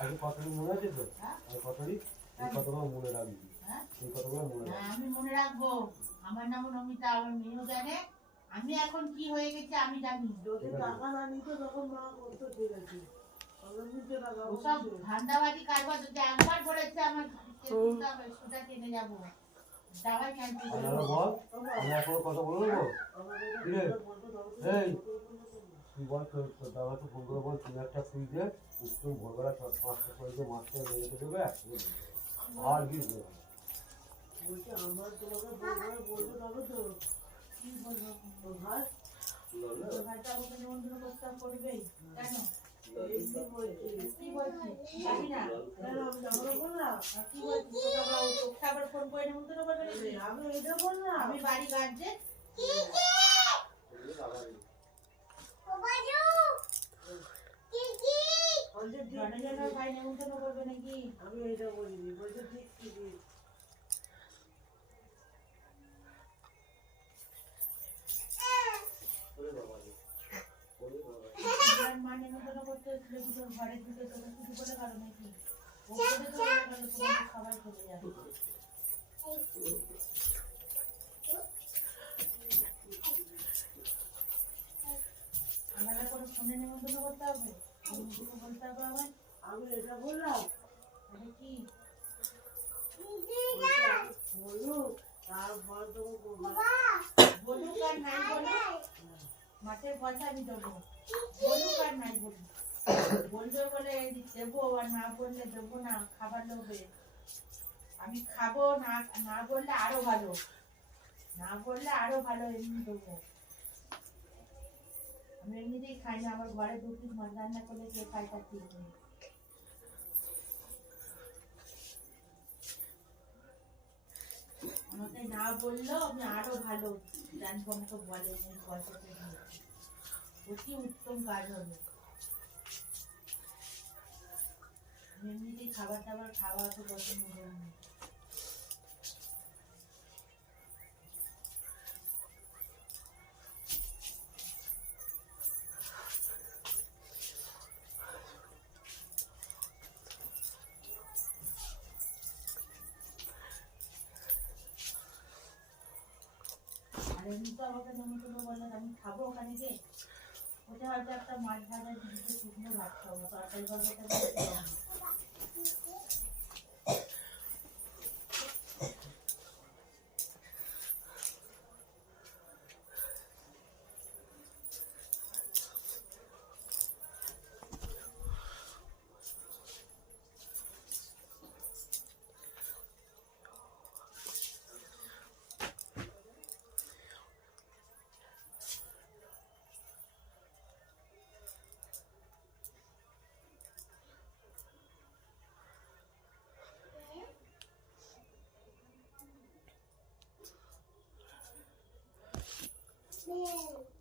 আগে কতটি মনে আছে তো? আর কতটি কতগুলো মনে রাখবি? তুই কতগুলো মনে রাখবি? আমি মনে রাখবো। আমার নাম নমিতা, আমার মেয়েও জানে। আমি এখন কি হয়ে গেছে আমি জানি। যদি টাকা না নিত তখন মা করতো, ঠিক আছে। ওসব ধান্দাবাজি কারবার যদি একবার বলেছে আমার সোজা টেনে যাবো। দাওয়াই ক্যান্সেল করে বল আমি এখন কথা বলবো। এই তুই বল তোর দাদাকে ফোন করে বল তুমি একটা সুই দে, উত্তম ভোরবেলা 5টা করে মাছটা নিয়ে যেতে দেবে আর কি বলছে আমার তোমাকে বলবো তবে তো কি বলবো তোর ভাই ভাইটা ওকে নিমন্ত্রণ করতে করবেই কেন? কি বলছি জানি না। কি বলছি তোকে আবার ফোন করে নিমন্ত্রণ করবে নাকি? আমি এটা বললাম, আমি বাড়ি গার্জে ভাই নিমন্ত্রণ করবে নাকি? আমি এটা বলিনি, বলছে ঠিক ঠিক। মা নিমন্ত্রণ করতে এসেছিল দুটোর ঘরে ঢুকে তোকে কিছু বলে কারো নাকি? ও করে তো বলে গেল তোমার সবাই চলে যাবে। আলাদা করে ফোনে নিমন্ত্রণ করতে হবে, বলতে হবে আমার। আমি এটা বললাম কি বলুক, তারপর বলুক আর নাই বলুক, মাঠের পয়সা আমি দেবো। বলুক আর নাই বলুক, বলবে বলে দেবো, আর না বললে দেবো না। খাবার লোভে আমি খাবো না, না বললে আরো ভালো, না বললে আরো ভালো এমনি দেবো। আমি এমনিতেই খাই না, আমার ঘরে 2 পিস মাছ রান্না করলে কে খাই তার ঠিক নেই। আমাকে না বললেও আমি আরো ভালো জানবো, আমাকে বলে পয়সাটা দিয়েছি, অতি উত্তম কাজ হবে। এমনিতেই খাবার টাবার খাওয়া তো পছন্দ করি না। আর এমনি তো আমাকে নিমন্ত্রণ বললেন আমি খাবো ওখানে গিয়ে, ওটা হয়তো একটা মাছ ভাজা দিতে শুকনো ভাত খাবো, তরকারি ভাজাটা Yeah.